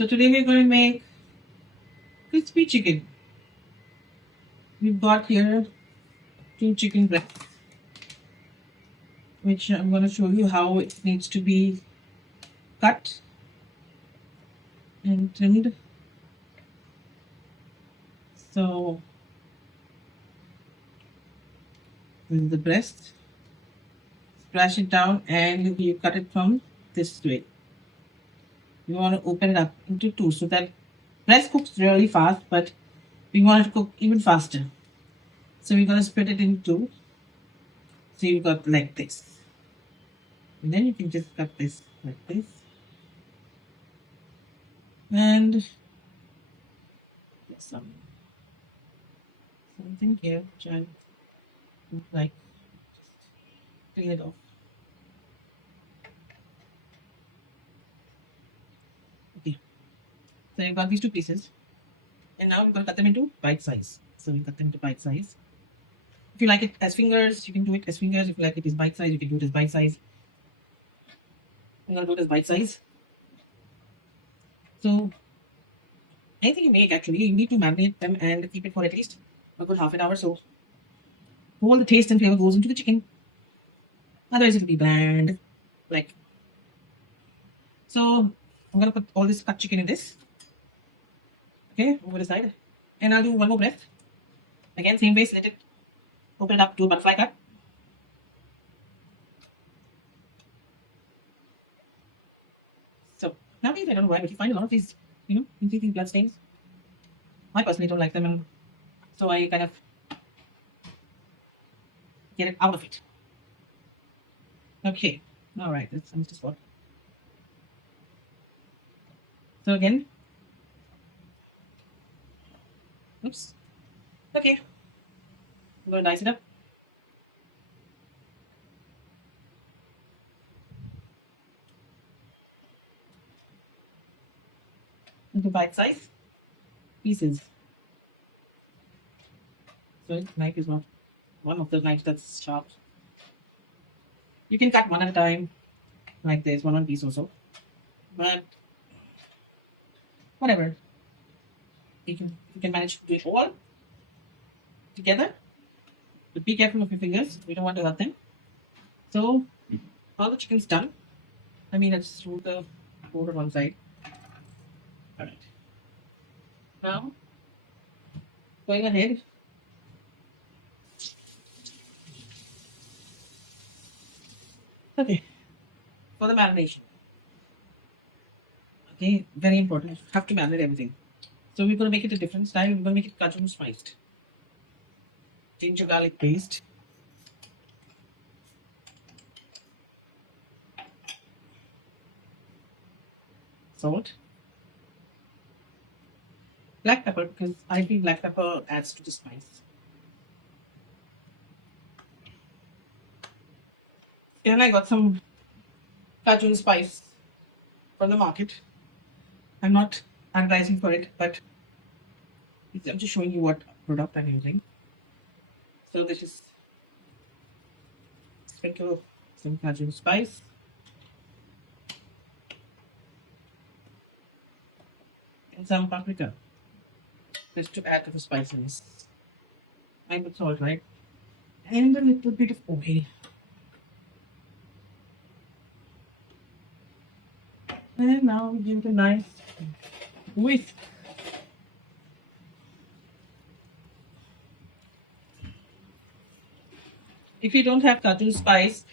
So today we're going to make crispy chicken. We've got here 2 chicken breasts, which I'm going to show you how it needs to be cut and trimmed. So this is the breast. Splash it down and you cut it from this way. You want to open it up into 2 so that breast cooks really fast, but we want it to cook even faster. So we're going to split it in 2. So you've got like this. And then you can just cut this like this. And there's something here which I would like just clean it off. Okay. So you've got these 2 pieces. And now we're going to cut them into bite size. So we cut them into bite size. If you like it as fingers, you can do it as fingers. If you like it as bite size, you can do it as bite size. I'm going to do it as bite size. So anything you make, actually, you need to marinate them and keep it for at least a good half an hour. So all the taste and flavor goes into the chicken. Otherwise, it will be bland. Like so, I'm going to put all this cut chicken in this. Okay, over the side. And I'll do one more breast. Again, same way, let it open it up to a butterfly cut. So nowadays, I don't know why, but you find a lot of these, you see these blood stains. I personally don't like them, and so I kind of get it out of it. Okay, all right, that's the spot. So again, oops. Okay, I'm going to dice it up. Into bite size pieces. So this knife is not one of the knives that's sharp. You can cut one at a time, like this, one piece or so. But whatever. You can manage to do it all together. But be careful of your fingers. We don't want to hurt them. So all the chicken's done. I mean, let's remove the board on one side. Alright. Now, going ahead. Okay. For the marination. Okay, very important. You have to marinate everything. So we're going to make it a different style. We're going to make it Cajun spiced. Ginger garlic paste. Salt. Black pepper, because I think black pepper adds to the spice. And I got some Cajun spice from the market. I'm not advertising for it, but I'm just showing you what product I'm using. So this is sprinkle some Cajun spice. And some paprika. Just to add to the spiciness. And with salt, right? And a little bit of oil. And now we give it a nice whisk. If you don't have Cajun spice,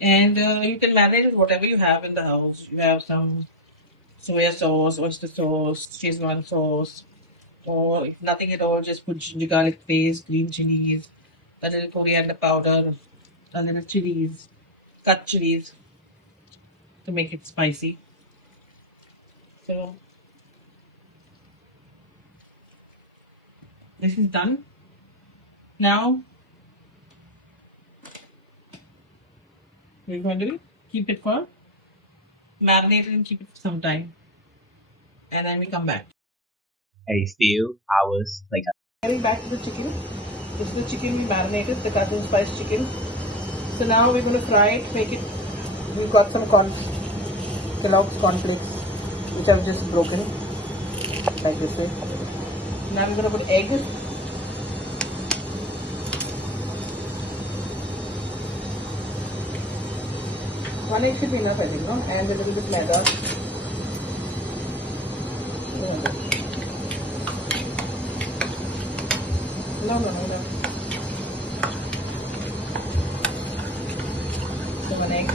and you can marinate with whatever you have in the house. You have some soya sauce, oyster sauce, SCHEZWAN sauce, or if nothing at all, just put ginger garlic paste, green chilies, a little coriander powder, a little chilies, cut chilies to make it spicy. So this is done. Now we're going to keep it for marinated and keep it for some time, and then we come back. A few hours later. Getting back to the chicken. This is the chicken we marinated, the Cajun spice chicken. So now we're going to fry it, make it. We've got some Kellogg's cornflakes, which I've just broken. like this way. Now I'm gonna put egg. One egg should be enough, I think, no? And a little bit maida. No. So one egg.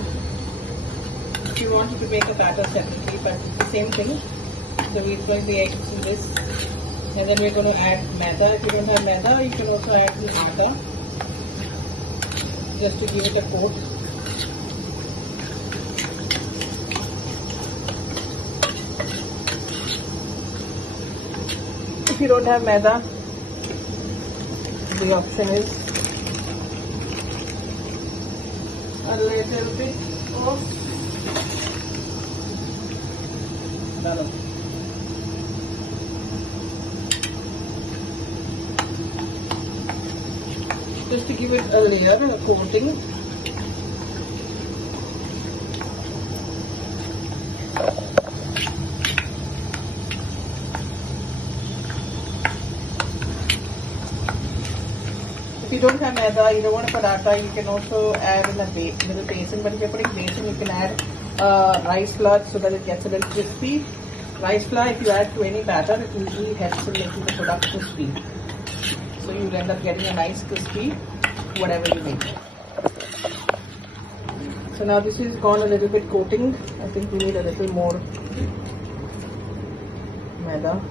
If you want, you could make a batter separately, but it's the same thing. So we're throwing the eggs in this. And then we're going to add maida. If you don't have maida, you can also add some atta. Just to give it a coat. If you don't have maida, the option is a little bit of butter. Just to give it a layer, a coating. If you don't have maida, you don't want to put atta, you can also add in a little basin. But if you're putting basin, you can add rice flour so that it gets a little crispy. Rice flour, if you add to any batter, it usually helps in making the product crispy. So you'll end up getting a nice crispy whatever you make. So now this is gone a little bit coating. I think we need a little more maida.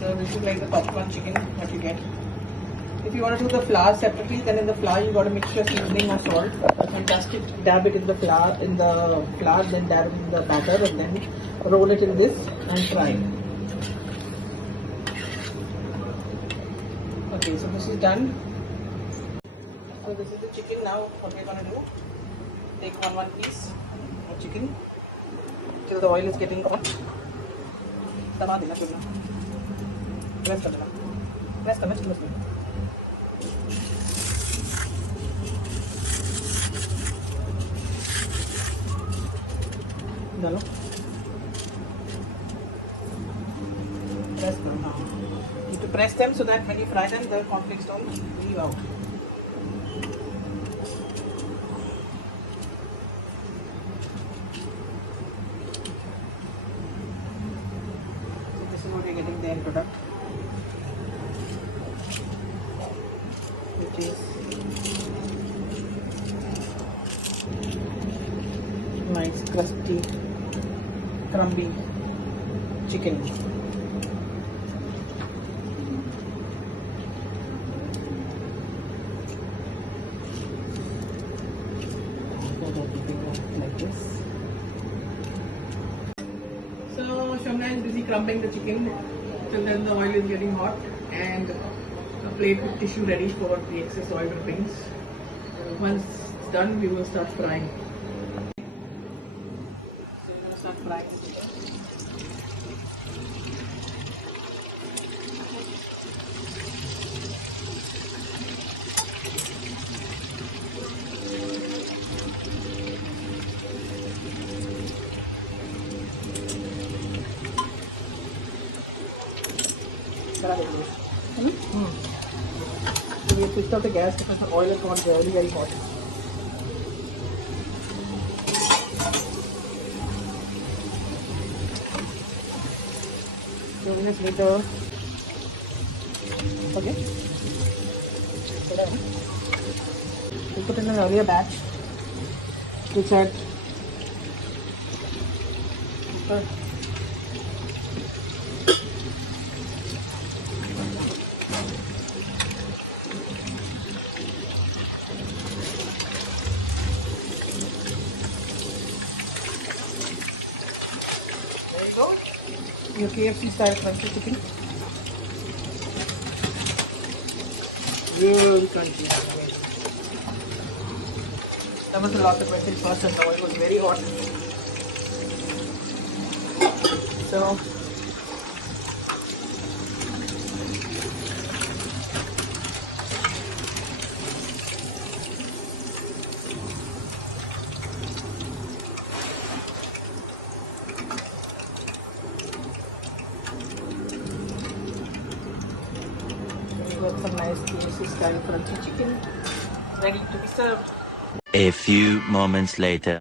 So this is like the popcorn chicken that you get. If you want to do the flour separately, then in the flour you got to mix your seasoning or salt and dust it, dab it in the flour, then dab it in the batter, and then roll it in this and fry. Okay, so this is done. So this is the chicken. Now what we're gonna do? Take one piece of chicken till the oil is getting hot. Daba dena chulna. Press kar dena. Press karna chicken usme. डालो press them now. You need to press them so that when you fry them the conflicts don't leave out. So this is what you're getting the end product, which is nice crusty crumbly chicken. Like this. So Shamna is busy crumbling the chicken till then the oil is getting hot, and a plate with tissue ready for the excess oil drippings. Once it's done, we will start frying. Start frying the chicken. So we have switched off the gas because the oil has gone very hot. So minutes later, okay, so then we put in an earlier batch which had your KFC style crunchy chicken. Really crunchy. That was a lot of questions first, and the oil was very hot. So got some nice KFC style crunchy chicken ready to be served. A few moments later.